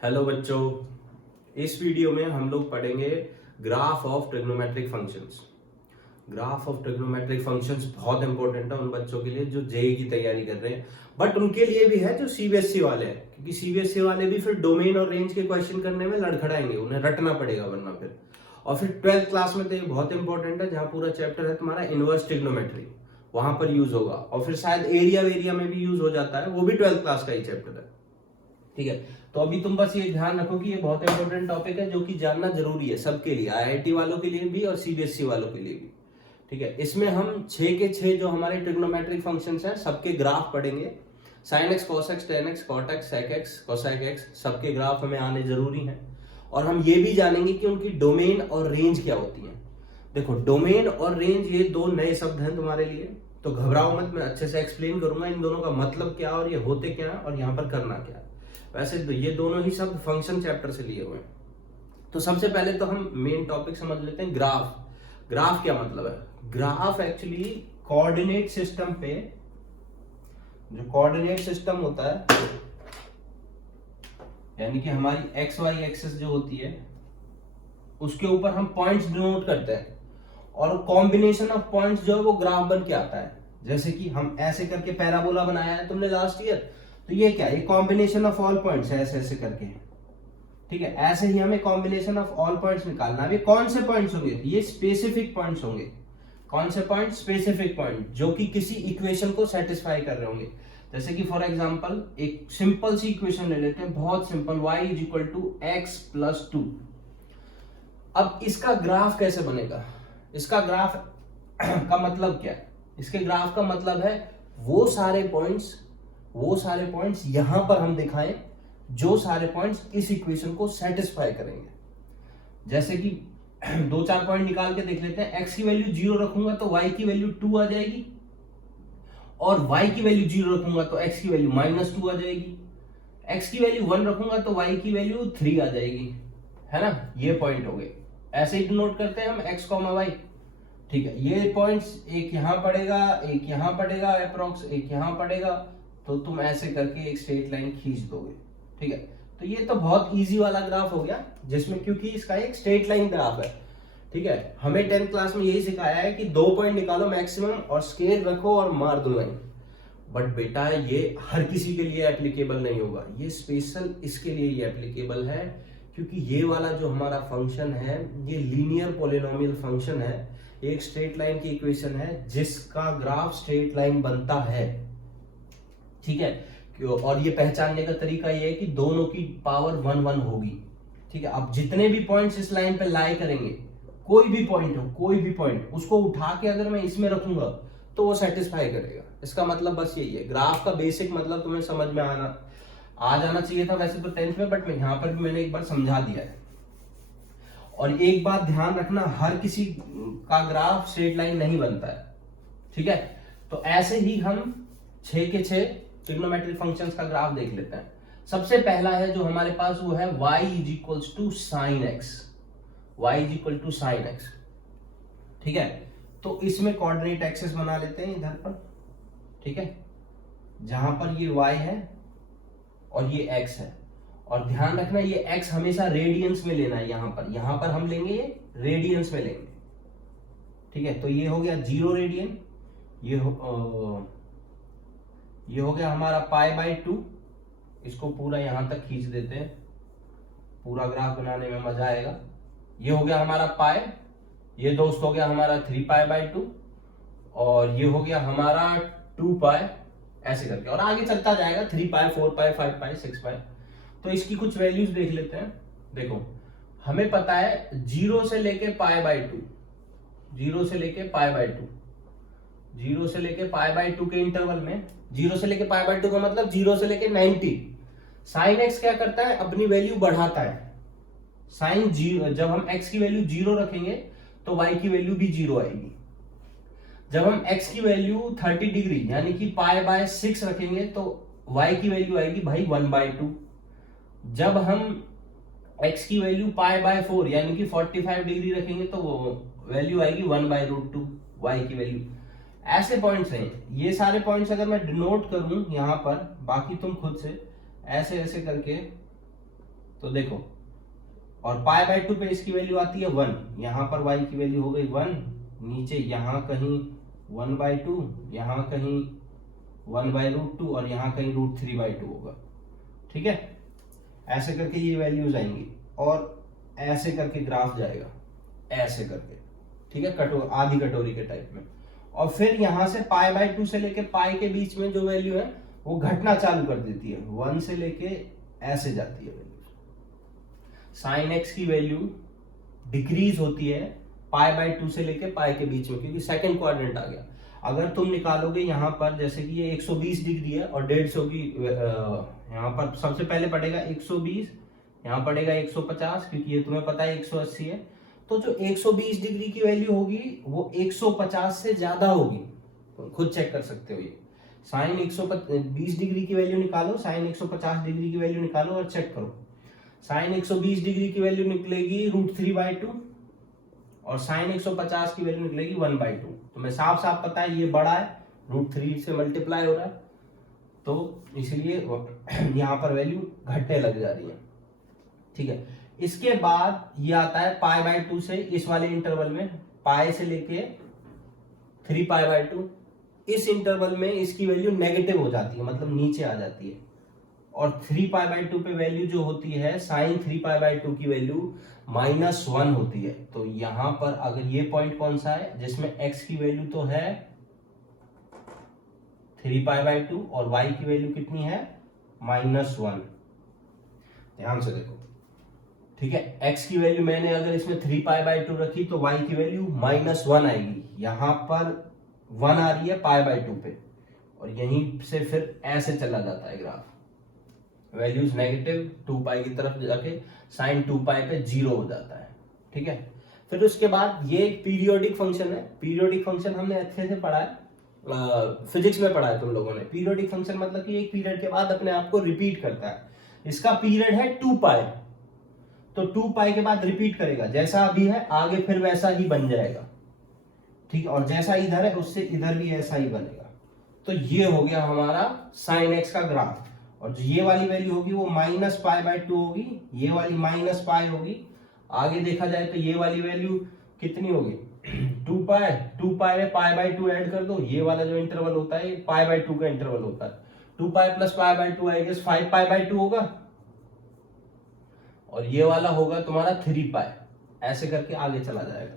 Hello बच्चों, इस video में हम लोग पढ़ेंगे graph of trigonometric functions. Graph of trigonometric functions बहुत इंपॉर्टेंट है उन बच्चों के लिए जो जेईई की तैयारी कर रहे हैं, बट उनके लिए भी है जो सीबीएसई वाले हैं, क्योंकि सीबीएसई वाले भी फिर डोमेन और रेंज के क्वेश्चन करने में लड़खड़ाएंगे, उन्हें रटना पड़ेगा वरना फिर। और फिर 12th क्लास में तो ये बहुत इंपॉर्टेंट है, जहां पूरा चैप्टर है तुम्हारा इनवर्स ट्रिग्नोमेट्री, वहां पर यूज होगा। और फिर शायद एरिया में भी यूज हो जाता है, वो भी 12th क्लास का ही चैप्टर है। ठीक है, तो अभी तुम बस ये ध्यान रखो कि ये बहुत इंपॉर्टेंट टॉपिक है जो कि जानना जरूरी है सबके लिए, आईआईटी वालों के लिए भी और सीबीएसई वालों के लिए भी। ठीक है, इसमें हम 6 के 6 जो हमारे ट्रिग्नोमेट्रिक फंक्शंस हैं सबके ग्राफ पढ़ेंगे। sin x, cos x, tan x, cot x, sec x, cosec x सबके ग्राफ हमें आने जरूरी हैं। और हम ये भी जानेंगे कि उनकी डोमेन और रेंज क्या होती है। देखो, डोमेन और रेंज ये दो नए शब्द हैं तुम्हारे लिए, तो घबराओ मत, मैं अच्छे से एक्सप्लेन करूंगा इन दोनों का मतलब क्या और ये होते क्या है और यहाँ पर करना क्या है। वैसे तो ये दोनों ही शब्द फंक्शन चैप्टर से लिए हुए हैं। तो सबसे पहले तो हम मेन टॉपिक समझ लेते हैं, ग्राफ। ग्राफ क्या मतलब है? ग्राफ एक्चुअली कोऑर्डिनेट सिस्टम पे, जो कोऑर्डिनेट सिस्टम होता है, यानी कि हमारी एक्स वाई एक्सिस जो होती है उसके ऊपर हम पॉइंट्स डिनोट करते हैं, और कॉम्बिनेशन ऑफ पॉइंट्स जो है वो ग्राफ बन के आता है। जैसे कि हम ऐसे करके पैराबोला बनाया है तुमने लास्ट ईयर, तो ये क्या है? ये कॉम्बिनेशन ऑफ ऑल पॉइंट्स है, ऐसे ऐसे करके। ठीक है, ऐसे ही हमें कॉम्बिनेशन ऑफ ऑल पॉइंट्स निकालना है। ये कौन से पॉइंट्स होंगे? ये स्पेसिफिक पॉइंट्स होंगे। कौन से पॉइंट? स्पेसिफिक पॉइंट जो कि किसी इक्वेशन को सेटिस्फाई कर रहे होंगे। जैसे कि फॉर एग्जांपल एक सिंपल सी इक्वेशन ले लेते हैं, बहुत सिंपल, y = x+2। अब इसका ग्राफ कैसे बनेगा? इसका ग्राफ का मतलब क्या है? इसके ग्राफ का मतलब है वो सारे पॉइंट्स यहां पर हम दिखाएं जो सारे पॉइंट्स इस इक्वेशन को सेटिस्फाई करेंगे। जैसे कि 2-4 पॉइंट निकाल के देख लेते हैं। x की वैल्यू 0 रखूंगा तो y की वैल्यू 2 आ जाएगी, और y की वैल्यू 0 रखूंगा तो x की वैल्यू -2 आ जाएगी। x की वैल्यू 1 रखूंगा तो y की वैल्यू 3 आ जाएगी, है ना? ये पॉइंट हो गए। ऐसे ही नोट करते हैं हम x, y। ठीक है, ये पॉइंट्स एक यहां पड़ेगा, एक यहां पड़ेगा, अप्रोक्स एक यहां पड़ेगा, तो तुम ऐसे करके एक स्ट्रेट लाइन खींच दोगे। ठीक है, तो ये तो बहुत इजी वाला ग्राफ हो गया, जिसमें क्योंकि इसका एक स्ट्रेट लाइन ग्राफ है। ठीक है, हमें 10th क्लास में यही सिखाया है कि 2 पॉइंट निकालो मैक्सिमम और स्केल रखो और मार दो लाइन। बट बेटा ये हर किसी के लिए एप्लीकेबल नहीं होगा, ये स्पेशल इसके लिए ये एप्लीकेबल है, क्योंकि ये वाला जो हमारा फंक्शन है ये लीनियर पॉलिनोमियल फंक्शन है, एक स्ट्रेट लाइन की इक्वेशन है जिसका ग्राफ स्ट्रेट लाइन बनता है। ठीक है, और ये पहचानने का तरीका ये है कि दोनों की पावर 1 होगी। ठीक है, अब जितने भी पॉइंट्स इस लाइन पे लाई करेंगे, कोई भी पॉइंट हो, कोई भी पॉइंट, उसको उठा के अगर मैं इसमें रखूंगा तो वो सेटिस्फाई करेगा। इसका मतलब बस यही है। ग्राफ का बेसिक मतलब तुम्हें समझ में आ जाना चाहिए था वैसे तो 10th में, बट यहां पर भी मैंने एक बार समझा दिया है। और एक बात ध्यान रखना, हर किसी का ग्राफ स्ट्रेट लाइन नहीं बनता है। ठीक है, तो ऐसे ही हम 6 के 6 ट्रिग्नोमेट्रिक फंक्शंस का ग्राफ देख लेते हैं। सबसे पहला है जो हमारे पास, वो है y = sin x। y = sin x। ठीक है, तो इसमें कोऑर्डिनेट एक्सिस बना लेते हैं इधर पर। ठीक है, जहां पर ये y है और ये x है, और ध्यान रखना ये x हमेशा रेडियंस में लेना है। यहां पर हम लेंगे ये रेडियंस में लेंगे। ठीक है, तो ये हो गया 0 रेडियन, ये हो गया हमारा π/2। इसको पूरा यहां तक खींच देते हैं, पूरा ग्राफ बनाने में मजा आएगा। ये हो गया हमारा पाई, ये दोस्त हो गया हमारा 3π/2, और ये हो गया हमारा 2π, ऐसे करके, और आगे चलता जाएगा 3π, 4π, 5π, 6π। तो इसकी कुछ वैल्यूज देख लेते हैं। देखो, हमें पता है 0 से लेके π/2, 0 से लेके π/2, 0 से लेके π/2 के इंटरवल में, 0 से लेके π/2 का मतलब 0 से लेके 90। साइन x क्या करता है? अपनी वैल्यू बढ़ाता है। साइन 0, जब हम x की वैल्यू 0 रखेंगे तो y की वैल्यू भी 0 आएगी। जब हम x की वैल्यू 30 डिग्री यानी कि π/6 रखेंगे तो y की वैल्यू आएगी भाई 1/2। जब हम x की वैल्यू π/4 यानी कि 45 डिग्री रखेंगे तो वो वैल्यू आएगी 1/√2 y की वैल्यू। ऐसे पॉइंट्स हैं, ये सारे पॉइंट्स अगर मैं डिनोट करूं यहां पर, बाकी तुम खुद से ऐसे ऐसे करके तो देखो, और पाई बाय 2 पे इसकी वैल्यू आती है 1, यहाँ पर y की वैल्यू हो गई 1, नीचे यहाँ कहीं 1/2, यहाँ कहीं 1/√2 और यहाँ कहीं √3/2 होगा। ठीक है, ऐसे करके ये वैल्यूज आएंगी और ऐसे करके ग्राफ जाएगा, ऐसे करके। ठीक है, आधी कटोरी के टाइप में। और फिर यहां से पाई बाय 2 से लेके पाई के बीच में जो वैल्यू है वो घटना चालू कर देती है, 1 से लेके ऐसे जाती है वैल्यू। साइन एक्स की वैल्यू डिक्रीज होती है पाई बाय 2 से लेके पाई के बीच में, क्योंकि सेकंड क्वाड्रेंट आ गया। अगर तुम निकालोगे यहाँ पर, जैसे कि ये 120 डिग्री है और 150 की, यहाँ पर सबसे पहले पड़ेगा 120, यहाँ पड़ेगा 150, क्योंकि ये तुम्हें पता है 180 है। तो जो 120 डिग्री की वैल्यू होगी वो 150 से ज्यादा होगी, तो खुद चेक कर सकते हो। ये साइन 120 डिग्री की वैल्यू निकालो, साइन 150 डिग्री की वैल्यू निकालो और चेक करो। साइन 120 डिग्री की वैल्यू निकलेगी √3/2 और साइन 150 की वैल्यू निकलेगी 1/2। तो मैं साफ साफ पता है ये बड़ा है, √3 से मल्टीप्लाई हो रहा है, तो इसलिए यहाँ पर वैल्यू घटने लग जा रही है। ठीक है, इसके बाद ये आता है पाई बाय 2 से इस वाले इंटरवल में, पाई से लेके 3π/2, इस इंटरवल में इसकी वैल्यू नेगेटिव हो जाती है, मतलब नीचे आ जाती है। और 3π/2 पे वैल्यू जो होती है साइन 3π/2 की वैल्यू -1 होती है। तो यहां पर अगर ये पॉइंट कौन सा है जिसमें x की वैल्यू तो है 3π/2 और y की वैल्यू कितनी है -1। ध्यान से देखो, ठीक है, x की वैल्यू मैंने अगर इसमें 3π/2 रखी तो y की वैल्यू -1 आएगी। यहां पर 1 आ रही है π/2 पे, और यहीं से फिर ऐसे चला जाता है ग्राफ, वैल्यूज नेगेटिव 2π की तरफ जाके साइन 2π पे 0 हो जाता है। ठीक है, फिर उसके बाद ये एक पीरियोडिक फंक्शन है। पीरियोडिक फंक्शन हमने अच्छे से पढ़ा है, फिजिक्स में पढ़ा है तुम लोगों ने। पीरियोडिक फंक्शन मतलब कि एक पीरियड के बाद अपने आप को रिपीट करता है। इसका पीरियड है 2π, तो 2π के बाद रिपीट करेगा, जैसा अभी है आगे फिर वैसा ही बन जाएगा। ठीक है, और जैसा इधर है उससे इधर भी ऐसा ही बनेगा। तो ये हो गया हमारा साइन एक्स का ग्राफ। और जो ये वाली वैल्यू होगी वो -π/2 होगी, ये वाली -π होगी। आगे देखा जाए तो ये वाली वैल्यू कितनी होगी 2π, 2π में π/2 ऐड कर दो, ये वाला जो इंटरवल होता है ये π/2 का इंटरवल होता है। 2π + π/2 आई गेस 5π/2 होगा, और ये वाला होगा तुम्हारा 3π। ऐसे करके आगे चला जाएगा।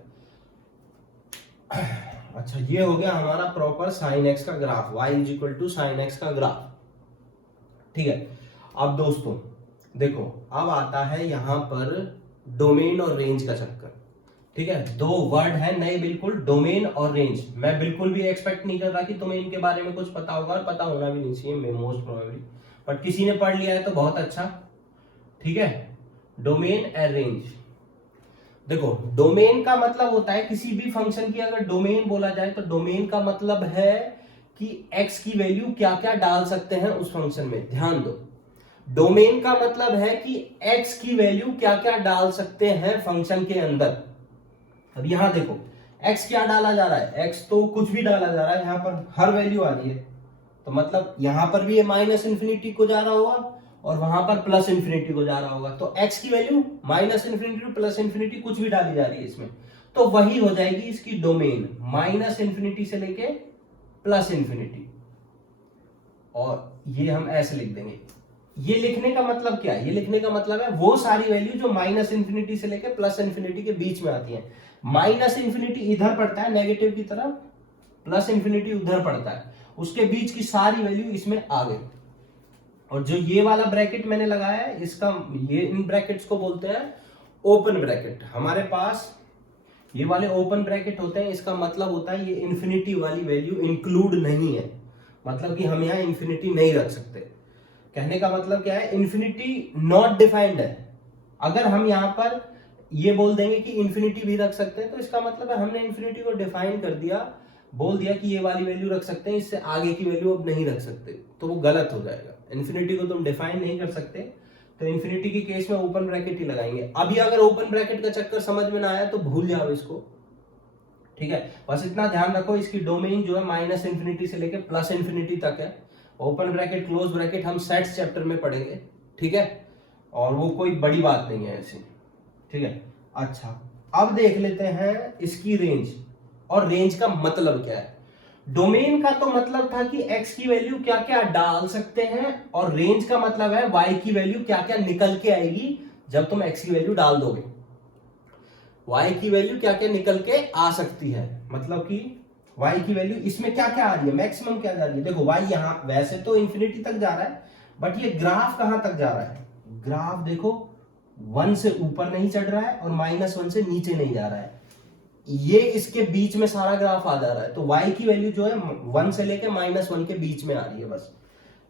अच्छा, ये हो गया हमारा प्रॉपर साइन एक्स का ग्राफ, y = sin x का ग्राफ। ठीक है, अब दोस्तों देखो, अब आता है यहां पर डोमेन और रेंज का चक्कर। ठीक है, दो वर्ड है नए बिल्कुल, डोमेन और रेंज। मैं बिल्कुल भी एक्सपेक्ट नहीं कर रहा कि तुम्हें इनके बारे में कुछ पता होगा, और पता होना भी नहीं चाहिए मोस्ट प्रोबेबली, बट किसी ने पढ़ लिया है तो बहुत अच्छा। ठीक है, डोमेन और रेंज। देखो, डोमेन का मतलब होता है किसी भी फंक्शन की अगर डोमेन बोला जाए तो डोमेन का मतलब है कि x की वैल्यू क्या क्या डाल सकते हैं उस फंक्शन में। ध्यान दो, डोमेन का मतलब है कि x की वैल्यू क्या क्या डाल सकते हैं फंक्शन के अंदर। अब यहां देखो, x क्या डाला जा रहा है, x तो कुछ भी डाला जा रहा है, यहां पर हर वैल्यू आ रही है, तो मतलब यहां पर भी ये -∞ को जा रहा होगा और वहां पर +∞ को जा रहा होगा। तो x की वैल्यू -∞ to +∞ कुछ भी डाली जा रही है इसमें, तो वही हो जाएगी इसकी डोमेन, -∞ से लेके +∞। और ये हम ऐसे लिख देंगे। ये लिखने का मतलब क्या है, ये लिखने का मतलब है वो सारी वैल्यू जो -∞ से लेके +∞ के बीच में आती है। -∞ इधर पड़ता है नेगेटिव की तरफ, +∞ उधर पड़ता है, उसके बीच की सारी वैल्यू इसमें आ गई। और जो ये वाला ब्रैकेट मैंने लगाया है, इसका ये इन ब्रैकेट्स को बोलते हैं ओपन ब्रैकेट। हमारे पास ये वाले ओपन ब्रैकेट होते हैं, इसका मतलब होता है ये इन्फिनिटी वाली वैल्यू इंक्लूड नहीं है, मतलब कि हम यहाँ इन्फिनिटी नहीं रख सकते। कहने का मतलब क्या है, इन्फिनिटी नॉट डिफाइंड है। अगर हम यहाँ पर ये बोल देंगे कि इन्फिनिटी भी रख सकते हैं, तो इसका मतलब है हमने इन्फिनिटी को डिफाइन कर दिया, बोल दिया कि ये वाली वैल्यू रख सकते हैं, इससे आगे की वैल्यू अब नहीं रख सकते, तो वो गलत हो जाएगा। इन्फिनिटी को तुम डिफाइन नहीं कर सकते, तो इन्फिनिटी के केस में ओपन ब्रैकेट ही लगाएंगे। अभी अगर ओपन ब्रैकेट का चक्कर समझ में ना आया तो भूल जाओ इसको। ठीक है, बस इतना ध्यान रखो, इसकी डोमेन जो है -∞ से लेके +∞ तक है। ओपन ब्रैकेट क्लोज ब्रैकेट हम सेट्स चैप्टर में पढ़ेंगे। ठीक है, और वो कोई बड़ी बात नहीं है ऐसी, ठीक है। अच्छा, अब देख लेते हैं इसकी रेंज, और रेंज का मतलब क्या है। डोमेन का तो मतलब था कि x की वैल्यू क्या क्या डाल सकते हैं, और रेंज का मतलब है y की वैल्यू क्या क्या निकल के आएगी जब तुम x की वैल्यू डाल दोगे। y की वैल्यू क्या क्या निकल के आ सकती है, मतलब कि y की वैल्यू इसमें क्या क्या आ रही है, मैक्सिमम क्या जा रही है। देखो y यहां वैसे तो इंफिनिटी तक जा रहा है, बट ये ग्राफ कहां तक जा रहा है, ग्राफ देखो 1 से ऊपर नहीं चढ़ रहा है और -1 से नीचे नहीं जा रहा है, ये इसके बीच में सारा ग्राफ आ जा रहा है। तो y की वैल्यू जो है 1 से लेके -1 के बीच में आ रही है बस,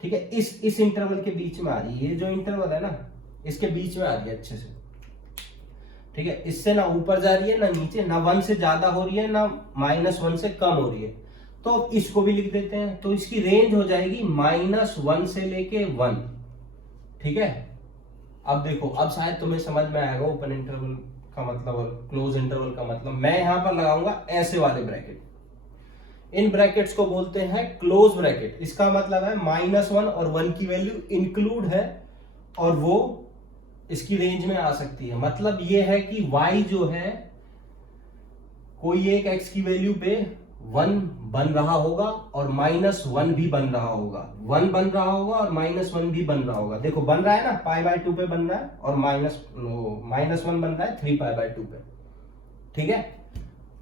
ठीक है। इस इंटरवल के बीच में आ रही है, ये जो इंटरवल है ना इसके बीच में आ रही है अच्छे से, ठीक है। इससे ना ऊपर जा रही है ना नीचे, ना 1 से ज्यादा हो रही है ना -1 से कम हो रही है। तो इसको भी लिख देते हैं, तो इसकी रेंज हो जाएगी -1 से लेके 1, ठीक है। अब देखो, अब शायद तुम्हें समझ में आएगा ओपन इंटरवल का मतलब और क्लोज इंटरवल का मतलब। मैं यहां पर लगाऊंगा ऐसे वाले ब्रैकेट, इन ब्रैकेट्स को बोलते हैं क्लोज ब्रैकेट। इसका मतलब है -1 और 1 की वैल्यू इंक्लूड है, और वो इसकी रेंज में आ सकती है। मतलब ये है कि y जो है कोई एक x की वैल्यू पे 1 बन रहा होगा और -1 भी बन रहा होगा, 1 बन रहा होगा और -1 भी बन रहा होगा। देखो बन रहा है ना, π/2 पे बन रहा है, और -1 बन रहा है 3π/2 पे, ठीक है।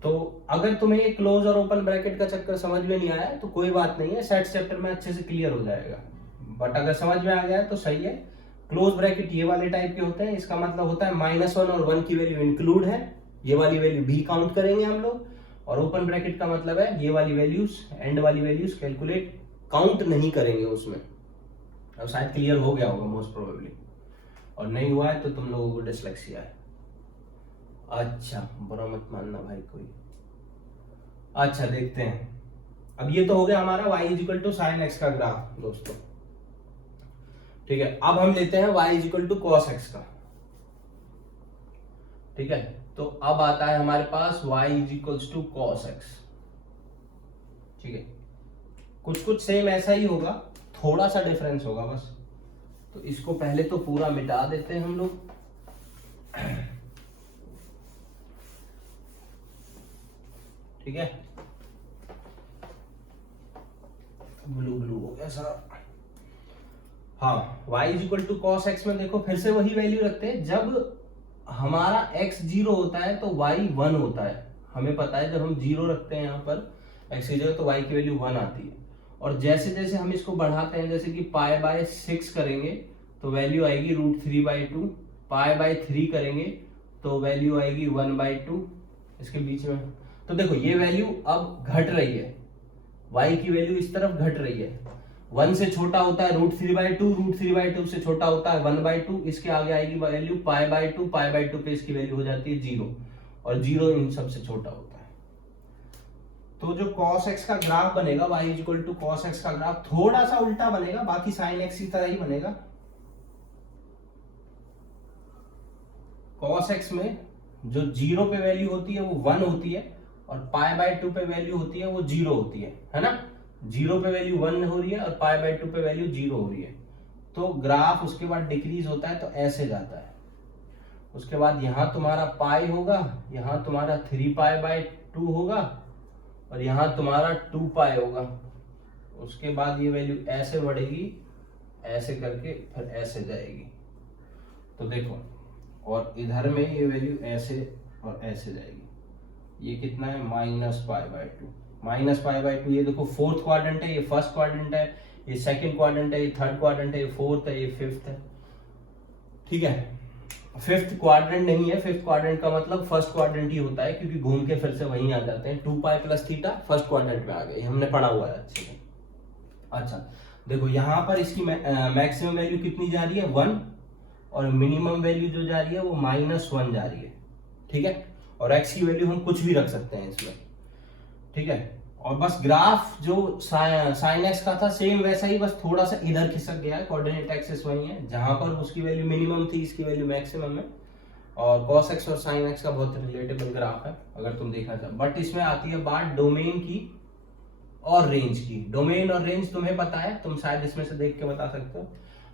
तो अगर तुम्हें ये क्लोज और ओपन ब्रैकेट का चक्कर समझ में नहीं आया तो कोई बात नहीं है, सेट चैप्टर में अच्छे से क्लियर हो जाएगा। बट अगर समझ में आ गया तो सही है। क्लोज ब्रैकेट ये वाले टाइप के होते हैं, इसका मतलब होता है -1 और 1 की वैल्यू इंक्लूड है, ये वाली वैल्यू भी काउंट करेंगे हम लोग। और ओपन ब्रैकेट का मतलब है ये वाली वैल्यूज, एंड वाली वैल्यूज कैलकुलेट काउंट नहीं करेंगे उसमें। अब शायद क्लियर हो गया होगा मोस्ट प्रोबेबली, और नहीं हुआ है तो तुम लोगों को डिसलेक्सिया है। अच्छा, बुरा मत मानना भाई कोई। अच्छा देखते हैं, अब ये तो हो गया हमारा y = sin x का ग्राफ दोस्तों, ठीक है। अब हम लेते हैं y = cos x का, ठीक है। तो अब आता है हमारे पास y = cos x, ठीक है। कुछ कुछ सेम ऐसा ही होगा, थोड़ा सा डिफरेंस होगा बस। तो इसको पहले तो पूरा मिटा देते हैं हम लोग, ठीक है। ब्लू ब्लू हो गया सारा। हाँ, y = cos x में देखो फिर से वही वैल्यू रखते हैं। जब हमारा x 0 होता है तो y 1 होता है, हमें पता है। जब हम 0 रखते हैं यहाँ पर x की जगह तो y की वैल्यू 1 आती है। और जैसे जैसे हम इसको बढ़ाते हैं, जैसे कि π/6 करेंगे तो वैल्यू आएगी √3/2, π/3 करेंगे तो वैल्यू आएगी 1/2 इसके बीच में। तो देखो ये वैल्यू अब घट रही है, y की वैल्यू इस तरफ घट रही है। 1 से छोटा होता है √3/2, √3/2 से छोटा होता है 1/2, इसके आगे आएगी वैल्यू π/2, π/2 पे इसकी वैल्यू हो जाती है 0, और 0 इन सबसे छोटा होता है। तो जो cos x का ग्राफ बनेगा, y = cos x का ग्राफ थोड़ा सा उल्टा बनेगा, बाकी sin x की तरह ही बनेगा। cos x में जो 0 पे वैल्यू होती है वो 1 होती है, और π/2 पे वैल्यू होती है वो 0 होती है ना। 0 पे वैल्यू 1 हो रही है और π/2 पे वैल्यू 0 हो रही है। तो ग्राफ उसके बाद डिक्रीज होता है, तो ऐसे जाता है। उसके बाद यहां तुम्हारा पाई होगा, यहां तुम्हारा 3π/2 होगा, और यहां तुम्हारा 2π होगा। उसके बाद ये वैल्यू ऐसे बढ़ेगी, ऐसे करके फिर ऐसे जाएगी। तो देखो, और इधर में ये वैल्यू ऐसे और ऐसे जाएगी। ये कितना है, -π/2, -π/2। ये देखो फोर्थ क्वाड्रेंट है, ये फर्स्ट क्वाड्रेंट है, ये सेकंड क्वाड्रेंट है, ये थर्ड क्वाड्रेंट है, ये फोर्थ है, ये फिफ्थ है, ठीक है। फिफ्थ क्वाड्रेंट नहीं है, फिफ्थ क्वाड्रेंट का मतलब फर्स्ट क्वाड्रेंट ही होता है, क्योंकि घूम के फिर से वहीं आ जाते हैं। 2π + θ फर्स्ट क्वाड्रेंट में आ गए, हमने पढ़ा हुआ है अच्छे से। अच्छा देखो, यहां पर इसकी मैक्सिमम वैल्यू कितनी जा रही है, 1, और मिनिमम वैल्यू जो जा रही है वो -1 जा रही है, ठीक है। और x की वैल्यू हम कुछ भी रख सकते हैं इसमें, ठीक है। और बस ग्राफ जो sin x का था सेम वैसा ही, बस थोड़ा सा इधर खिसक गया है। कोऑर्डिनेट एक्सिस वही है, जहां पर उसकी वैल्यू मिनिमम थी इसकी वैल्यू मैक्सिमम है। और cos x और sin x का बहुत रिलेटेबल ग्राफ है अगर तुम देखना चाहो। बट इसमें आती है बात डोमेन की और रेंज की। डोमेन और रेंज तुम्हें पता है, तुम शायद इसमें से देख के बता सकते हो।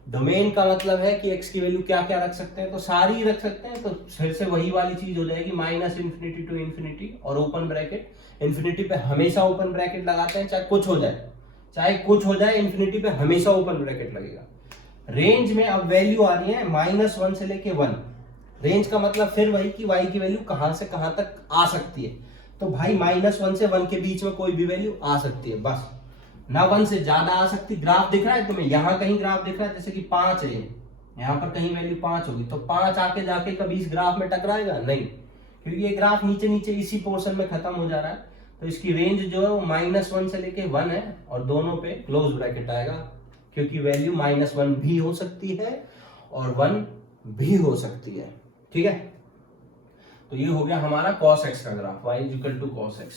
डोमेन का मतलब है कि x की वैल्यू क्या क्या रख सकते हैं, तो सारी रख सकते हैं। तो फिर से वही वाली चीज हो जाएगी माइनस इन्फिनिटी टू इन्फिनिटी और ओपन ब्रैकेट। इन्फिनिटी पे हमेशा ओपन ब्रैकेट लगाते हैं, चाहे कुछ हो जाए, चाहे कुछ हो जाए, इन्फिनिटी पे हमेशा ओपन ब्रैकेट लगेगा। रेंज में अब वैल्यू आ रही है -1 से लेके 1। रेंज का मतलब फिर वही कि y की वैल्यू कहां से कहां तक आ सकती है। तो भाई -1 से 1 के बीच में कोई भी वैल्यू आ सकती है, बस। ना 1 से ज्यादा आ सकती। ग्राफ दिख रहा है तुम्हें, यहां कहीं ग्राफ दिख रहा है, जैसे कि 5 है, यहां पर कहीं वैल्यू 5 होगी, तो 5 आके जाके कभी इस ग्राफ में टकराएगा नहीं, क्योंकि ये ग्राफ नीचे नीचे इसी पोर्शन में खत्म हो जा रहा है। तो इसकी रेंज जो है वो -1 से लेके 1 है, और दोनों पे क्लोज ब्रैकेट आएगा, क्योंकि वैल्यू -1 भी हो सकती है और 1 भी हो सकती है। ठीक है, तो ये हो गया हमारा cos x का ग्राफ, y = cos x।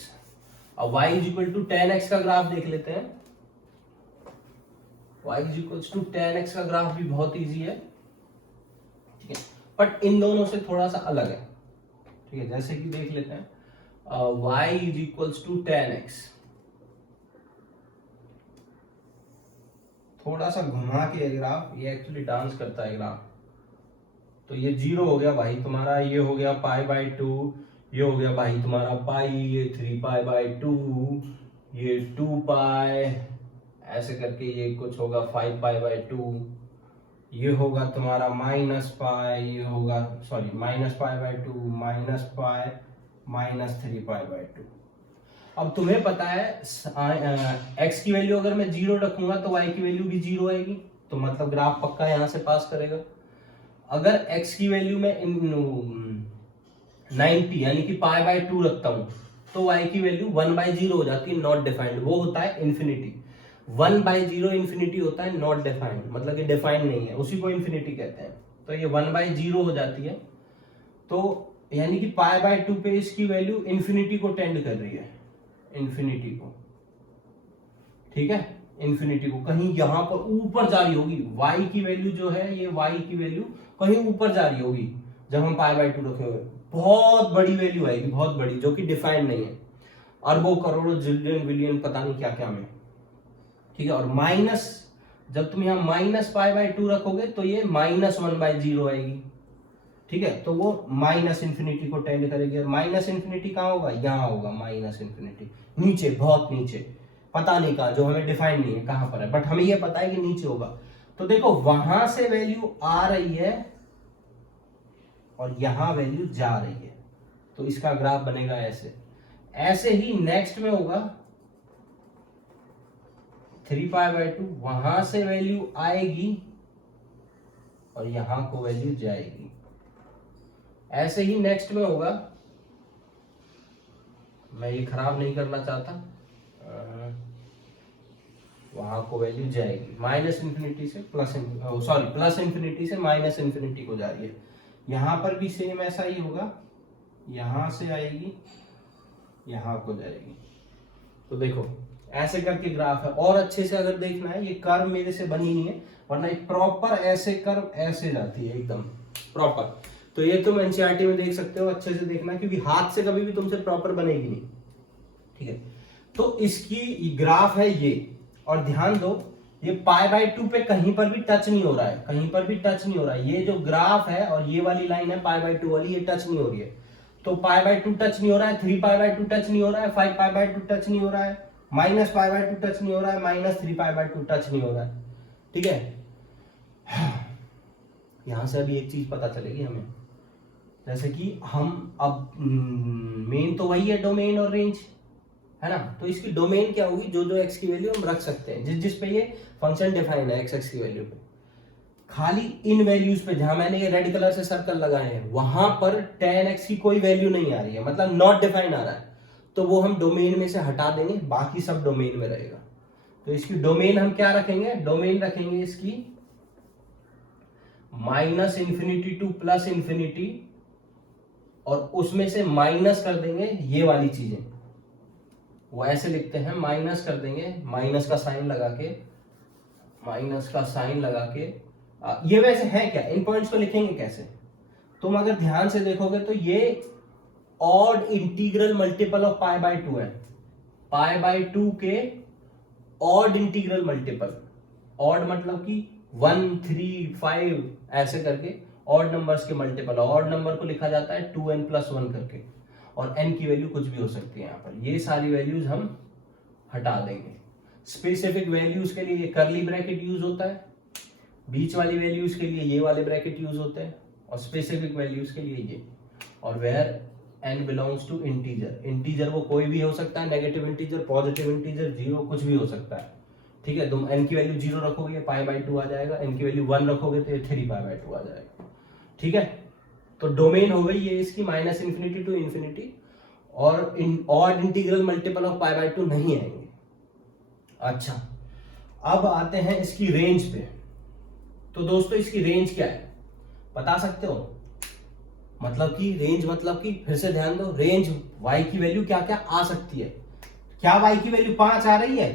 अब y = tan x का ग्राफ देख लेते हैं। y = tan x का ग्राफ भी बहुत इजी है, ठीक है, बट इन दोनों से थोड़ा सा अलग है। ठीक है, जैसे कि देख लेते हैं y = tan x। थोड़ा सा घुमा के ग्राफ, ये एक्चुअली डांस करता है ग्राफ। तो ये 0 हो गया भाई तुम्हारा, ये हो गया π/2, ये हो गया भाई तुम्हारा पाई, ये 3π/2, ये 2π, ऐसे करके ये कुछ होगा 5π/2, ये होगा तुम्हारा -π, ये होगा सॉरी -π/2, -π, -3π/2। अब तुम्हें पता है x की वैल्यू अगर मैं 0 रखूंगा तो y की वैल्यू भी 0 आएगी, तो मतलब ग्राफ पक्का यहां से पास करेगा। अगर x की वैल्यू में 90 यानी कि π/2 रखता हूं तो y की वैल्यू 1/0 हो जाती है, नॉट डिफाइंड। वो होता है इन्फिनिटी। 1/0 इन्फिनिटी होता है, नॉट डिफाइंड, मतलब कि डिफाइंड नहीं है, उसी को इन्फिनिटी कहते हैं। तो ये 1/0 हो जाती है, तो यानी कि π/2 पे इसकी वैल्यू इन्फिनिटी को टेंड कर रही है, इन्फिनिटी को। ठीक है, इन्फिनिटी को कहीं यहां पर ऊपर जा रही होगी। y की वैल्यू जो है, ये y की वैल्यू कहीं ऊपर जा रही होगी जब हम π/2 रखे हुए, बहुत बड़ी वैल्यू आएगी, बहुत बड़ी, जो कि डिफाइंड नहीं है, अरबों करोड़ों जिलियन बिलियन पता नहीं क्या क्या में। ठीक है, और माइनस, जब तुम यहाँ -π/2 रखोगे तो ये -1/0 आएगी। ठीक है, तो वो माइनस इन्फिनिटी को टेंड करेगी, और माइनस इन्फिनिटी कहाँ होगा, यहाँ होगा माइनस इन्फिनिटी, नीचे, बहुत नीचे, पता नहीं कहाँ, जो हमें डिफाइन नहीं है कहां पर है, बट हमें ये पता है कि नीचे होगा। तो देखो वहां से वैल्यू आ रही है और यहां वैल्यू जा रही है, तो इसका ग्राफ बनेगा ऐसे। ऐसे ही नेक्स्ट में होगा 3π/2, वहां से वैल्यू आएगी और यहां को वैल्यू जाएगी। ऐसे ही नेक्स्ट में होगा, मैं ये खराब नहीं करना चाहता, वहां को वैल्यू जाएगी माइनस इन्फिनिटी से प्लस इन्फिनिटी से माइनस इन्फिनिटी को जा रही है। यहां पर भी सेम ऐसा ही होगा, यहां से आएगी, यहां को जाएगी। तो देखो ऐसे करके ग्राफ है, और अच्छे से अगर देखना है, ये कर्व मेरे से बनी नहीं है, वरना एक प्रॉपर ऐसे कर्व ऐसे जाती है एकदम प्रॉपर। तो ये तुम एनसीईआरटी में देख सकते हो, अच्छे से देखना, क्योंकि हाथ से कभी भी तुमसे प्रॉपर बनेगी नहीं। ठीक है, तो इसकी ग्राफ है ये, और ध्यान दो ये π/2 पे कहीं पर भी टच नहीं हो रहा है, कहीं पर भी टच नहीं हो रहा है। ये जो ग्राफ है और ये वाली लाइन है π/2 वाली, ये टच नहीं हो रही है। तो π/2 टच नहीं हो रहा है, 3π/2 टच नहीं हो रहा है, 5π/2 टच नहीं हो रहा है, -π/2 टच नहीं हो रहा है, -3π/2 टच नहीं हो रहा है। ठीक है, यहां से अभी एक चीज पता चलेगी हमें, जैसे कि हम अब मेन तो वही है, डोमेन और रेंज है ना, तो इसकी डोमेन क्या होगी, जो जो x की वैल्यू हम रख सकते हैं, जिस जिस पे ये फंक्शन डिफाइन है x की वैल्यू पे। खाली इन वैल्यूज पे, जहां मैंने ये रेड कलर से सर्कल लगाए हैं, वहां पर tan x की कोई वैल्यू नहीं आ रही है, मतलब नॉट डिफाइन आ रहा है, तो वो हम डोमेन में से हटा देंगे, बाकी सब डोमेन में रहेगा। तो इसकी डोमेन हम क्या रखेंगे, डोमेन रखेंगे इसकी -∞ टू +∞, और उसमें से माइनस कर देंगे ये वाली चीजें, वो ऐसे लिखते हैं, माइनस कर देंगे, माइनस का साइन लगा के, माइनस का साइन लगा के। ये वैसे है क्या, इन पॉइंट्स को लिखेंगे कैसे, तुम अगर ध्यान से देखोगे तो ये ऑड इंटीग्रल मल्टीपल ऑफ π/2 है, π/2 के ऑड इंटीग्रल मल्टीपल। ऑड मतलब कि 1 3 5 ऐसे करके ऑड नंबर्स के मल्टीपल। ऑड नंबर को लिखा जाता है 2n+1 करके, और n की वैल्यू कुछ भी हो सकती है। यहाँ पर ये सारी वैल्यूज हम हटा देंगे। स्पेसिफिक वैल्यूज के लिए ये करली ब्रैकेट यूज होता है, बीच वाली वैल्यूज के लिए ये वाले ब्रैकेट यूज होते हैं, और स्पेसिफिक वैल्यूज के लिए ये। और where n belongs to integer, integer वो कोई भी हो सकता है, negative integer, positive integer, zero, कुछ भी हो सकता है। ठीक है, तुम n की वैल्यू 0 रखोगे π/2 आ जाएगा, n की वैल्यू 1 रखोगे तो ये 3π/2 आ जाएगा। ठीक है, तो डोमेन हो गई ये इसकी -∞ to ∞, और ऑड इंटीग्रल मल्टीपल ऑफ π/2 नहीं आएंगे। अच्छा, अब आते हैं इसकी रेंज पे। तो दोस्तों इसकी रेंज क्या है बता सकते हो? मतलब कि रेंज, मतलब कि फिर से ध्यान दो, रेंज y की वैल्यू क्या क्या आ सकती है। क्या y की वैल्यू 5 आ रही है?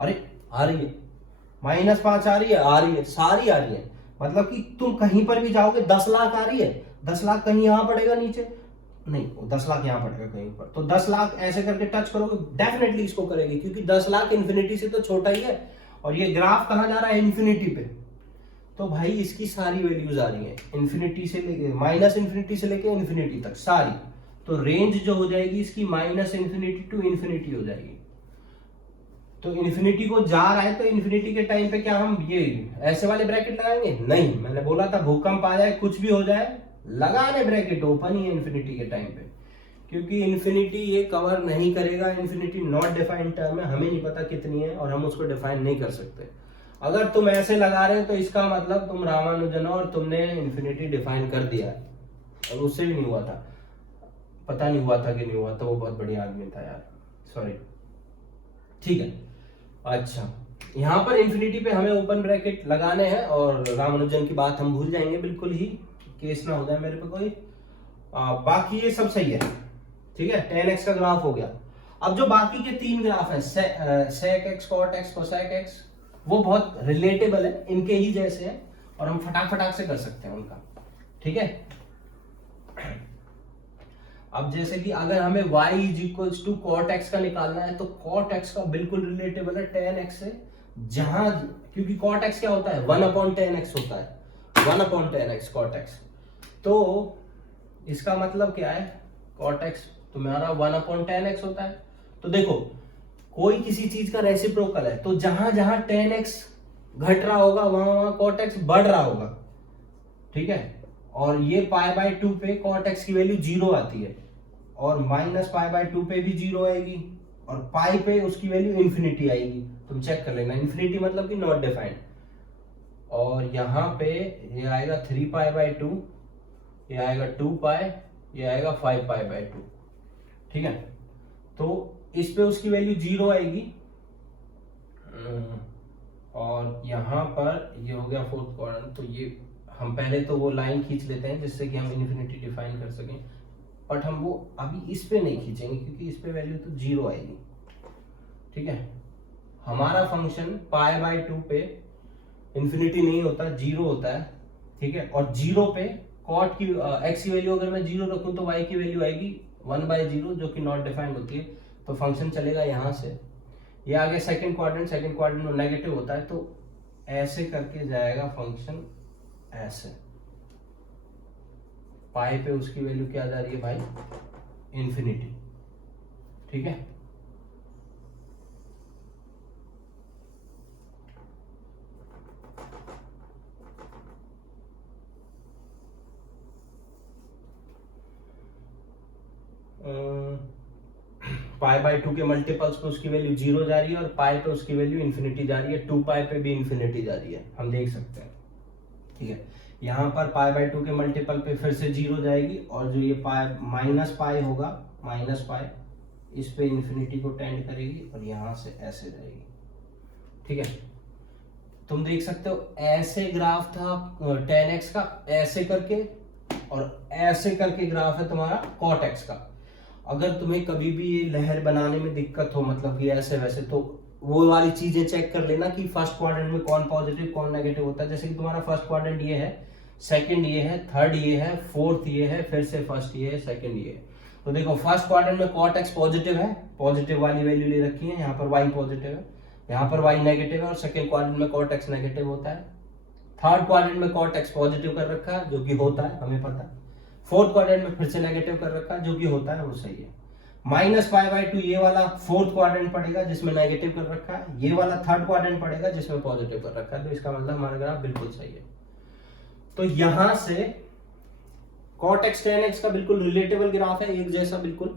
अरे आ रही है। -5 आ रही है? आ रही है, सारी आ रही है। मतलब कि तुम कहीं पर भी जाओगे 10 लाख आ रही है, 10 लाख कहीं यहां पड़ेगा नीचे, नहीं 10 लाख यहां पड़ेगा कहीं पर, तो 10 लाख ऐसे करके टच करोगे डेफिनेटली इसको करेगी, क्योंकि 10 लाख इन्फिनिटी से तो छोटा ही है, और ये ग्राफ कहां जा रहा है? इन्फिनिटी पे। तो भाई इसकी सारी वैल्यूज आ रही है इन्फिनिटी से लेके -∞ से लेके इन्फिनिटी तक सारी। तो रेंज जो हो जाएगी इसकी -∞ to ∞ हो जाएगी। तो इन्फिनिटी को जा रहा है, तो इन्फिनिटी के टाइम पे क्या हम ये ऐसे वाले ब्रैकेट लगाएंगे? नहीं, मैंने बोला था भूकंप आ जाए, कुछ भी हो जाए, लगाने ब्रैकेट ओपन ही है इन्फिनिटी के टाइम पे, क्योंकि इन्फिनिटी ये कवर नहीं करेगा। इन्फिनिटी नॉट डिफाइंड टर्म है, हमें नहीं पता कितनी है, और हम उसको डिफाइन नहीं कर सकते। अगर तुम ऐसे लगा रहे हो तो इसका मतलब तुम रामानुजन हो और तुमने इन्फिनिटी डिफाइन कर दिया है, और उससे भी नहीं हुआ था, पता नहीं हुआ था कि नहीं हुआ था, वो बहुत बढ़िया आदमी था यार, सॉरी। ठीक है, अच्छा यहाँ पर इन्फिनिटी पे हमें ओपन ब्रैकेट लगाने हैं, और रामानुजन की बात हम भूल जाएंगे बिल्कुल ही, केस ना हो जाए मेरे पे कोई। बाकी ये सब सही है। ठीक है, tan x का ग्राफ हो गया। अब जो बाकी के 3 ग्राफ है, sec x, cot x, cosec x, वो बहुत रिलेटेबल है, इनके ही जैसे हैं, और हम फटाक से कर सकते हैं उनका। ठीक है, अब जैसे कि अगर हमें y = cot x का निकालना है, तो cot x का बिल्कुल रिलेटेबल है tan x से, जहां, क्योंकि cot x क्या होता है? 1/tan x होता है, 1/tan x cot x। तो इसका मतलब क्या है? cot x तुम्हारा 1/tan x होता है। तो देखो, कोई किसी चीज का रेसिप्रोकल है, तो जहां जहां tan x घट रहा होगा वहां cot x बढ़ रहा होगा। ठीक है, और ये π/2 पे cot x की वैल्यू 0 आती है, और -π/2 पे भी 0 आएगी, और पाई पे उसकी वैल्यू इन्फिनिटी आएगी। तुम चेक कर लेना, इन्फिनिटी मतलब कि नॉट डिफाइंड। और यहाँ पे ये आएगा 3π/2, ये आएगा 2π, ये आएगा 5π/2। ठीक है, तो इस पे उसकी वैल्यू 0 आएगी, और यहाँ पर ये हो गया 4th क्वाड्रेंट। तो ये हम पहले तो वो लाइन खींच लेते हैं जिससे कि हम इन्फिनिटी डिफाइन कर सकें, बट हम वो अभी इस पे नहीं खींचेंगे, क्योंकि इस पे वैल्यू तो 0 आएगी। ठीक है, हमारा फंक्शन π/2 पे इन्फिनिटी नहीं होता, 0 होता है। ठीक है, और 0 पे cot की x की वैल्यू अगर मैं 0 रखूं तो y की वैल्यू आएगी 1/0, जो कि नॉट डिफाइंड होती है। तो फंक्शन चलेगा यहां से, ये आगे सेकंड क्वाड्रेंट में नेगेटिव होता है, तो ऐसे करके जाएगा फंक्शन ऐसे। पाई पे उसकी वैल्यू क्या जा रही है भाई? इन्फिनिटी। ठीक है, π/2 के मल्टीपल्स पे उसकी वैल्यू 0 जा रही है, और पाई पे उसकी वैल्यू इन्फिनिटी जा रही है, 2π पे भी इन्फिनिटी जा रही है, हम देख सकते हैं। ठीक है, यहाँ पर π/2 के मल्टीपल पे फिर से 0 जाएगी, और जो ये -π होगा, -π इस पे इन्फिनिटी को टेंड करेगी, और यहाँ से ऐसे जाएगी। ठीक है, तुम देख सकते हो ऐसे ग्राफ था tan x का, ऐसे करके, और ऐसे करके ग्राफ है तुम्हारा cot x का। अगर तुम्हें कभी भी ये लहर बनाने में दिक्कत हो, मतलब कि ऐसे वैसे, तो वो वाली चीजें चेक कर लेना कि फर्स्ट क्वाड्रेंट में कौन पॉजिटिव कौन नेगेटिव होता है। जैसे कि तुम्हारा फर्स्ट क्वाड्रेंट ये है, सेकंड ये है, थर्ड ये है, फोर्थ ये है, फिर से फर्स्ट ये है, सेकंड ये है। तो देखो फर्स्ट क्वाड्रेंट में cot x पॉजिटिव है, पॉजिटिव वाली वैल्यू ले रखी है, यहाँ पर y पॉजिटिव है, यहाँ पर y नेगेटिव है, और सेकंड क्वाड्रेंट में cot x नेगेटिव होता है, थर्ड क्वाड्रेंट में कॉट एक्स पॉजिटिव कर रखा है, जो कि होता है, हमें पता है। फोर्थ क्वाड्रेंट में फिर से नेगेटिव कर रखा है, जो कि होता है, वो सही है। -π/2 ये वाला फोर्थ क्वाड्रेंट पड़ेगा जिसमें नेगेटिव कर रखा है, ये वाला थर्ड क्वाड्रेंट पड़ेगा जिसमें पॉजिटिव कर रखा है, तो इसका मतलब हमारा ग्राफ बिल्कुल सही है। तो यहां से cot x tan x का बिल्कुल रिलेटेबल ग्राफ है, एक जैसा बिल्कुल।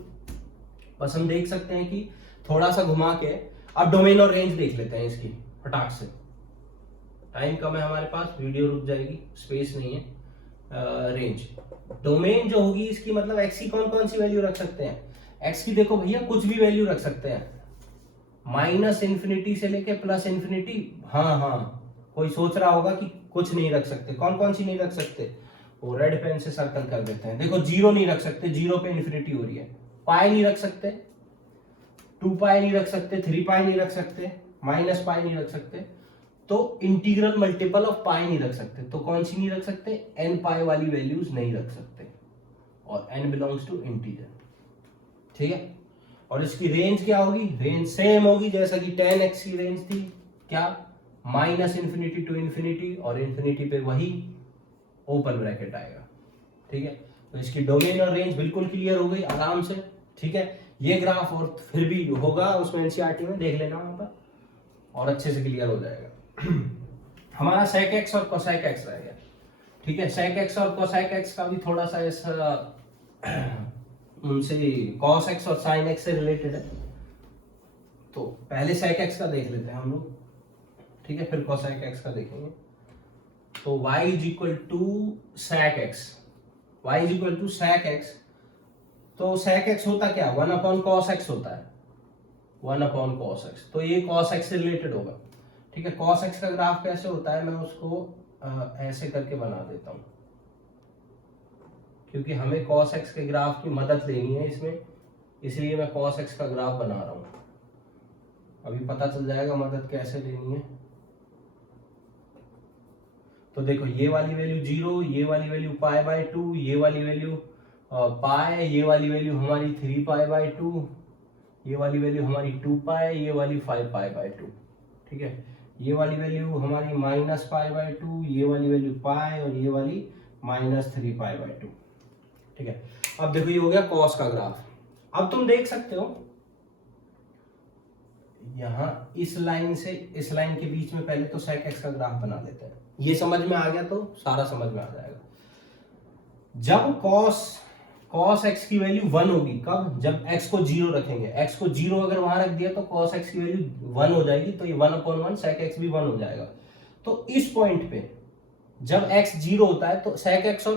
बस हम देख सकते हैं कि थोड़ा सा घुमा के अब डोमेन और रेंज देख लेते हैं इसकी फटाक से। टाइम कम है हमारे पास, वीडियो रुक जाएगी, स्पेस नहीं है। रेंज डोमेन जो होगी इसकी, मतलब x की कौन कौन सी वैल्यू रख सकते हैं? x की देखो भैया कुछ भी वैल्यू रख सकते हैं, -∞ से लेके +∞। हाँ, कोई सोच रहा होगा कि कुछ नहीं रख सकते, कौन कौन सी नहीं रख सकते? वो रेड पेन से सर्कल कर देते हैं। देखो 0 नहीं रख सकते, 0 पे इन्फिनिटी हो रही है। पाई नहीं रख सकते, 2π नहीं रख सकते, 3π नहीं रख सकते, -π नहीं रख सकते, तो इंटीग्रल मल्टीपल ऑफ पाई नहीं रख सकते। तो कौन सी नहीं रख सकते? nπ वाली वैल्यूज नहीं रख सकते, और n बिलोंग्स टू इंटीजर, ठीक है। और इसकी रेंज क्या होगी? रेंज सेम होगी जैसा कि tan x की रेंज थी, क्या? -∞ टू ∞, और इंफिनिटी पे वही ओपन ब्रैकेट आएगा, ठीक है। तो इसकी डोमेन और रेंज बिल्कुल क्लियर हो गई आराम से, ठीक है। ये ग्राफ और फिर भी होगा उसमें एनसीईआरटी में, देख लेना वहां पर, और अच्छे से क्लियर हो जाएगा। हमारा sec x और cosec x रह गया, ठीक है। sec x और cosec x का भी थोड़ा सा ऐसा उनसे cos x और sin x से रिलेटेड है, तो पहले sec x का देख लेते हैं हम लोग, ठीक है, फिर cosec x का देखेंगे। तो y is equal to sec x, y is equal to sec x। तो sec x होता क्या? 1/cos x होता है, 1/cos x, तो ये cos x से रिलेटेड होगा, ठीक है। cos x का ग्राफ कैसे होता है, मैं उसको ऐसे करके बना देता हूं, क्योंकि हमें cos x के ग्राफ की मदद लेनी है इसमें, इसलिए मैं cos x का ग्राफ बना रहा हूं। अभी पता चल जाएगा मदद कैसे लेनी है। तो देखो ये वाली वैल्यू 0, ये वाली वैल्यू π/2, ये वाली वैल्यू पाई, ये वाली वैल्यू हमारी 3π/2, ये वाली वैल्यू हमारी 2π, ये वाली 5π/2, ठीक है। ये वाली वैल्यू हमारी -π/2, ये वाली वैल्यू पाई, और ये वाली -3π/2, ठीक है। अब देखो ये हो गया कॉस का ग्राफ। अब तुम देख सकते हो यहां इस लाइन से इस लाइन के बीच में पहले तो sec x का ग्राफ बना लेते हैं। ये समझ में आ गया तो सारा समझ में आ जाएगा। जब cos x की वैल्यू 1 होगी, कब? जब x को 0 रखेंगे। x को 0 अगर वहां रख दिया तो cos x की वैल्यू 1 हो जाएगी, तो ये 1/1 sec x भी 1 हो जाएगा। तो इस पॉइंट पे जब x 0 होता है तो sec x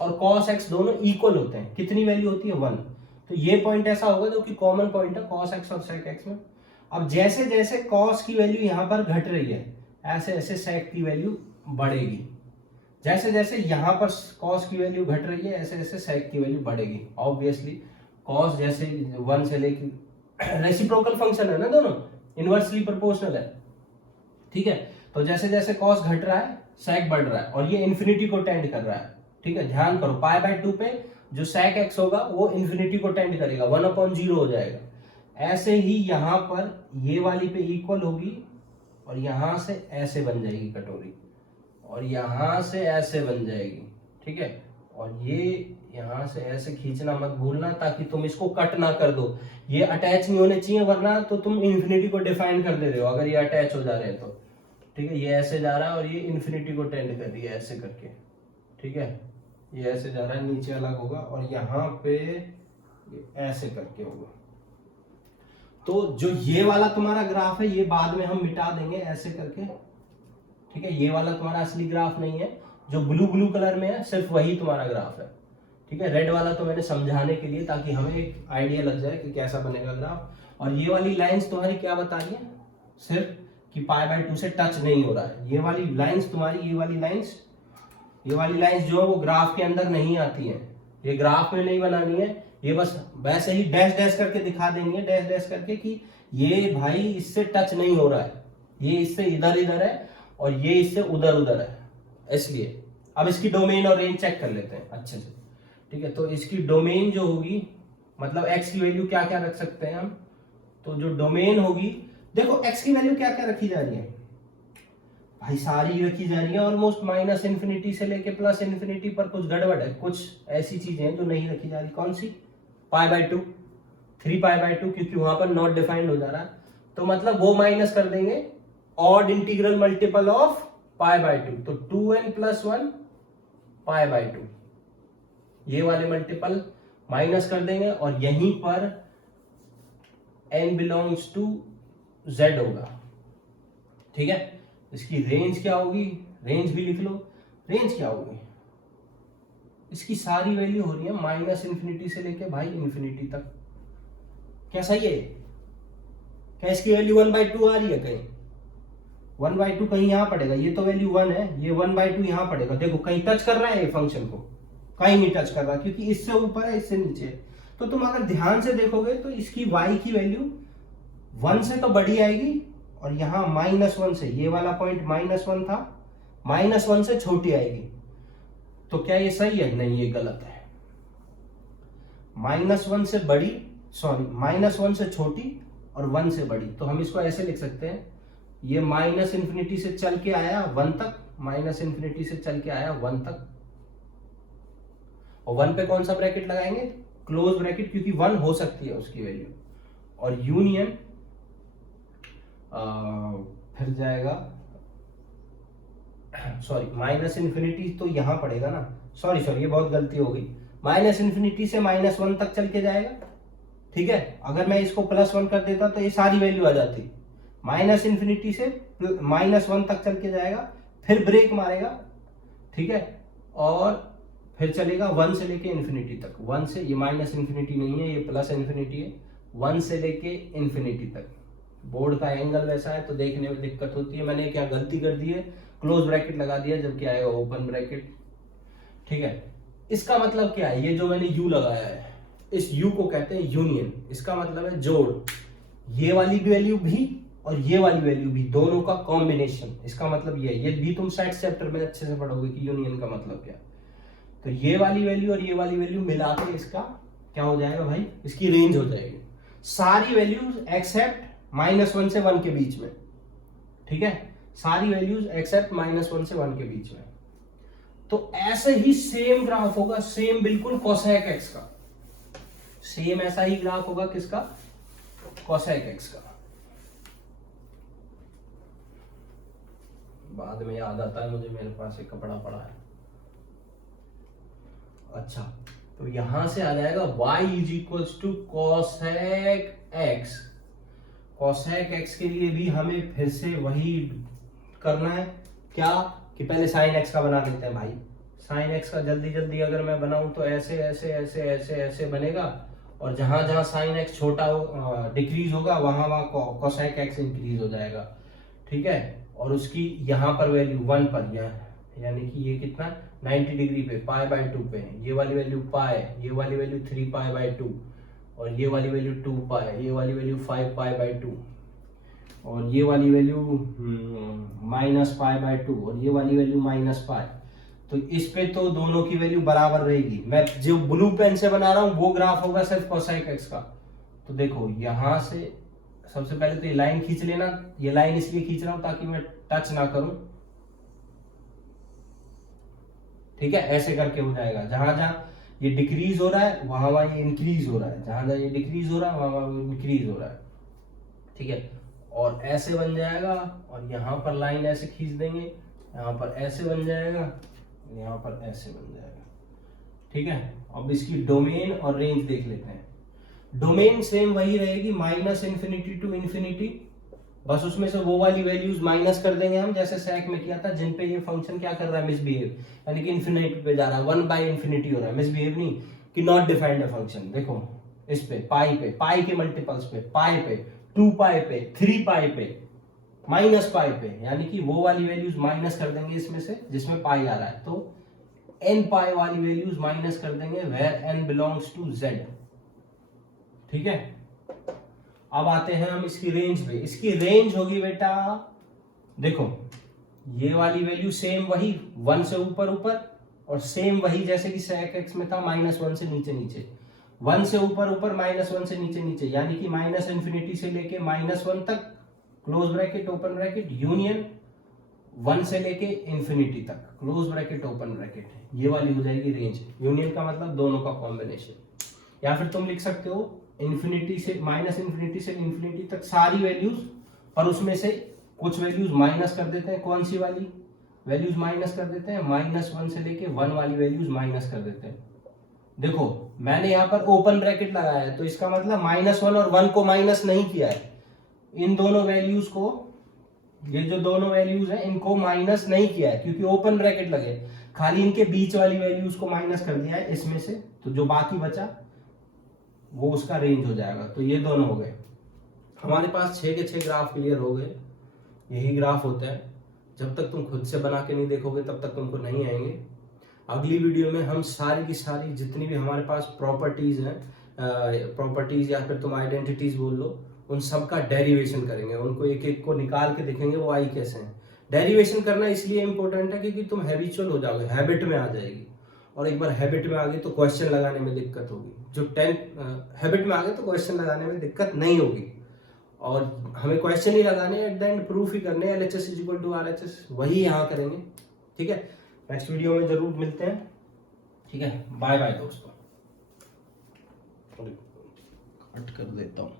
और cos x दोनों इक्वल होते हैं। कितनी वैल्यू होती है? 1। तो ये पॉइंट ऐसा होगा जो कि कॉमन पॉइंट है cos x और sec x में। अब जैसे जैसे cos की वैल्यू यहां पर घट रही है, ऐसे ऐसे sec की वैल्यू बढ़ेगी। जैसे जैसे यहां पर cos की वैल्यू घट रही है, ऐसे ऐसे sec की वैल्यू बढ़ेगी। ऑब्वियसली cos जैसे 1 से लेकर रेसिप्रोकल फंक्शन है ना, दोनों इनवर्सली प्रोपोर्शनल है, ठीक है। तो जैसे जैसे cos घट रहा है sec बढ़ रहा है, और ये इन्फिनिटी को टेंड कर रहा है, ठीक है। ध्यान करो π/2 पे जो sec x होगा वो इन्फिनिटी को टेंड करेगा, 1/0 हो जाएगा। ऐसे ही यहां पर ये वाली पे इक्वल होगी, और यहां से ऐसे बन जाएगी कटोरी, और यहां से ऐसे बन जाएगी, ठीक है। और ये यहां से ऐसे खींचना मत भूलना, ताकि तुम इसको कट ना कर दो। ये अटैच नहीं होने चाहिए, वरना तो तुम इन्फिनिटी को डिफाइन कर दे रहे हो अगर ये अटैच हो जा रहे हैं तो, ठीक है। ये ऐसे जा रहा है और ये इन्फिनिटी को टेंड कर रही है ऐसे करके, ठीक है। ये ऐसे जा रहा है, नीचे अलग होगा, और यहाँ पे ये ऐसे करके होगा। तो जो ये वाला तुम्हारा ग्राफ है ये बाद में हम मिटा देंगे ऐसे करके, ठीक है। ये वाला तुम्हारा असली ग्राफ नहीं है, जो ब्लू कलर में है सिर्फ वही तुम्हारा ग्राफ है, ठीक है। रेड वाला तो मैंने समझाने के लिए, ताकि हमें एक आइडिया लग जाए कि कैसा बनेगा ग्राफ। और ये वाली लाइंस तुम्हारी क्या बता रही है? सिर्फ कि π/2 से टच नहीं हो रहा है। ये वाली लाइंस तुम्हारी, ये वाली लाइंस जो है वो ग्राफ के अंदर नहीं आती है, ये ग्राफ में नहीं बनानी है, ये बस वैसे ही डैश डैश करके दिखा देनी है, डैश डैश करके कि ये भाई इससे टच नहीं हो रहा है, ये इससे इधर इधर है और ये इससे उधर उधर है, इसलिए। अब इसकी डोमेन और रेंज चेक कर लेते हैं अच्छे से, ठीक है। तो इसकी डोमेन जो होगी, मतलब x की वैल्यू क्या क्या रख सकते हैं हम, तो जो डोमेन होगी, देखो x की वैल्यू क्या क्या रखी जा रही है, भाई सारी रखी जा रही है ऑलमोस्ट, माइनस इन्फिनिटी से लेके प्लस इन्फिनिटी पर कुछ गड़बड़ है, कुछ ऐसी चीजें हैं जो नहीं रखी जा रही। कौन सी? π/2, 3π/2, क्योंकि वहां पर नॉट डिफाइंड हो जा रहा है, तो मतलब वो माइनस कर देंगे ऑड इंटीग्रल मल्टीपल ऑफ π/2, तो 2n+1 π/2, ये वाले मल्टीपल माइनस कर देंगे और यहीं पर n बिलोंग्स टू z होगा। ठीक है, इसकी रेंज क्या होगी, रेंज भी लिख लो। रेंज क्या होगी, इसकी सारी वैल्यू हो रही है माइनस इन्फिनिटी से लेके भाई इन्फिनिटी तक। क्या सही है? क्या इसकी वैल्यू 1/2 आ रही है? कहीं 1/2 कहीं यहां पड़ेगा, ये तो वैल्यू 1 है, ये 1/2 यहां पड़ेगा। देखो कहीं टच कर रहा है ये फंक्शन को? कहीं नहीं टच कर रहा, क्योंकि इससे ऊपर है इससे नीचे है। तो तुम अगर ध्यान से देखोगे तो इसकी y की वैल्यू 1 से तो बड़ी आएगी, और यहां -1 से, ये वाला पॉइंट -1 था, -1 से छोटी आएगी। तो क्या ये सही है? नहीं, ये गलत है। -1 से बड़ी, सॉरी, -1 से छोटी और 1 से बड़ी। तो हम इसको ऐसे लिख सकते हैं, ये माइनस इन्फिनिटी से चल के आया 1 तक, माइनस इन्फिनिटी से चल के आया 1 तक, और 1 पे कौन सा ब्रैकेट लगाएंगे? क्लोज ब्रैकेट, क्योंकि 1 हो सकती है उसकी वैल्यू, और यूनियन फिर जाएगा, सॉरी, माइनस इन्फिनिटी तो यहां पड़ेगा ना, सॉरी ये बहुत गलती हो गई, माइनस इन्फिनिटी से -1 तक चल के जाएगा। ठीक है, अगर मैं इसको +1 कर देता तो ये सारी वैल्यू आ जाती। माइनस इन्फिनिटी से -1 तक चल के जाएगा, फिर ब्रेक मारेगा, ठीक है, और फिर चलेगा 1 से लेके इन्फिनिटी तक। 1 से, ये माइनस इन्फिनिटी नहीं है, ये प्लस इन्फिनिटी है, 1 से लेके इन्फिनिटी तक। बोर्ड का एंगल वैसा है तो देखने में दिक्कत होती है, मैंने क्या गलती कर दी है, क्लोज ब्रैकेट लगा दिया जबकि आएगा ओपन ब्रैकेट। ठीक है, इसका मतलब क्या है, ये जो मैंने यू लगाया है, इस यू को कहते हैं यूनियन। इसका मतलब है जोड़, ये वाली वैल्यू भी और ये वाली वैल्यू भी, दोनों का कॉम्बिनेशन। इसका मतलब ये भी तुम सेट चैप्टर में अच्छे से पढ़ोगे कि यूनियन का मतलब क्या। तो ये वाली वैल्यू और ये वाली वैल्यू मिला के इसका क्या हो जाएगा भाई, इसकी रेंज हो जाएगी सारी वैल्यूज एक्सेप्ट -1 से 1 के बीच में। ठीक है, सारी वैल्यूज एक्सेप्ट -1 से 1 के बीच में। तो ऐसे ही सेम ग्राफ होगा, सेम बिल्कुल कोसेक एक्स का, सेम ऐसा ही ग्राफ होगा किसका, कोसेक एक्स का। बाद में याद आता है मुझे, मेरे पास एक कपड़ा पड़ा है। अच्छा, तो यहां से आ जाएगा y = cosec x. Cosec x के लिए भी हमें फिर से वही करना है, क्या कि पहले साइन एक्स का बना देते हैं भाई। साइन एक्स का जल्दी जल्दी अगर मैं बनाऊं तो ऐसे ऐसे ऐसे ऐसे ऐसे बनेगा, और जहां जहां साइन एक्स छोटा हो डिक्रीज होगा वहां वहां कोसेक एक्स इंक्रीज हो जाएगा। ठीक है, और उसकी यहाँ पर वैल्यू 1 पर, यानी कि ये कितना 90 डिग्री पे π/2 पे, ये वाली वैल्यू पाई, ये वाली वैल्यू 3π/2, और ये वाली वैल्यू 2π, ये वाली वैल्यू 5π/2, और ये वाली वैल्यू -π/2, और ये वाली वैल्यू -π। तो इस पे तो दोनों की वैल्यू बराबर रहेगी। मैं जो ब्लू पेन से बना रहा हूं वो ग्राफ होगा सिर्फ कोसेक एक्स का। तो देखो यहां से सबसे पहले तो ये लाइन खींच लेना, ये लाइन इसलिए खींच रहा हूं ताकि मैं टच ना करूं। ठीक है, ऐसे करके हो जाएगा, जहां जहां ये डिक्रीज हो रहा है वहां वहां ये इंक्रीज हो रहा है, जहां जहां ये डिक्रीज हो रहा है वहां वहां इंक्रीज हो रहा है। ठीक है, और ऐसे बन जाएगा, और यहाँ पर लाइन ऐसे खींच देंगे, यहाँ पर ऐसे बन जाएगा, यहाँ पर ऐसे बन जाएगा। ठीक है, अब इसकी डोमेन और रेंज देख लेते हैं। डोमेन सेम वही रहेगी, -∞ to ∞, बस उसमें से वो वाली वैल्यूज माइनस कर देंगे हम, जैसे सेक में किया था, जिन पे ये फंक्शन क्या कर रहा है, मिसबिहेव, यानी कि इन्फिनिटी पे जा रहा है, 1/∞ हो रहा है, मिसबिहेव नहीं कि नॉट डिफाइंड है फंक्शन। देखो इस पे पाई के मल्टीपल्स पे, पाई पे, 2π पे, 3π पे, -π पे, यानी कि वो वाली वैल्यूज माइनस कर देंगे इसमें से जिसमें पाई आ रहा है, तो nπ वाली वैल्यूज माइनस कर देंगे where n belongs to z। ठीक है, अब आते हैं हम इसकी रेंज पे। इसकी रेंज होगी बेटा, देखो ये वाली वैल्यू सेम वही 1 से ऊपर ऊपर, और सेम वही जैसे कि sec x में था, -1 से नीचे नीचे, 1 से ऊपर ऊपर, -1 से नीचे नीचे, यानी कि -∞ से लेके -1 तक, close bracket open bracket, union 1 से लेके इंफिनिटी तक, क्लोज ब्रैकेट ओपन ब्रैकेट, ये वाली हो जाएगी रेंज। यूनियन का मतलब दोनों का कॉम्बिनेशन। या फिर तुम लिख सकते हो इन्फिनिटी से इंफिनिटी तक सारी वैल्यूज, पर उसमें से कुछ वैल्यूज माइनस कर देते हैं। कौन सी वाली वैल्यूज माइनस कर देते हैं? -1 से लेके 1 वाली वैल्यूज माइनस कर देते हैं। देखो मैंने यहाँ पर ओपन ब्रैकेट लगाया है, तो इसका मतलब -1 और 1 को माइनस नहीं किया है। इन दोनों वैल्यूज को, ये जो दोनों वैल्यूज हैं इनको माइनस नहीं किया है, क्योंकि ओपन ब्रैकेट लगे, खाली इनके बीच वाली वैल्यूज को माइनस कर दिया है इसमें से, तो जो बाकी बचा वो उसका रेंज हो जाएगा। तो ये दोनों हो गए हमारे पास। 6 के 6 ग्राफ क्लियर हो गए। यही ग्राफ होता है, जब तक तुम खुद से बना के नहीं देखोगे तब तक तुमको नहीं आएंगे। अगली वीडियो में हम सारी की सारी जितनी भी हमारे पास प्रॉपर्टीज हैं, प्रॉपर्टीज या फिर तुम आइडेंटिटीज बोल लो, उन सब का डेरिवेशन करेंगे। उनको एक एक को निकाल के देखेंगे वो आई कैसे हैं। डेरिवेशन करना इसलिए इंपॉर्टेंट है क्योंकि तुम हैबिचुअल हो जाओगे, हैबिट में आ जाएगी। और एक बार हैबिट में आ गई तो क्वेश्चन लगाने में दिक्कत होगी। जो 10 हैबिट में आ गए तो क्वेश्चन लगाने में दिक्कत नहीं होगी। और हमें क्वेश्चन ही लगाने, एट द एंड प्रूफ ही करने, LHS = RHS, वही यहाँ करेंगे। ठीक है, नेक्स्ट वीडियो में जरूर मिलते हैं। ठीक है, बाय बाय दोस्तों। कट कर देता हूँ।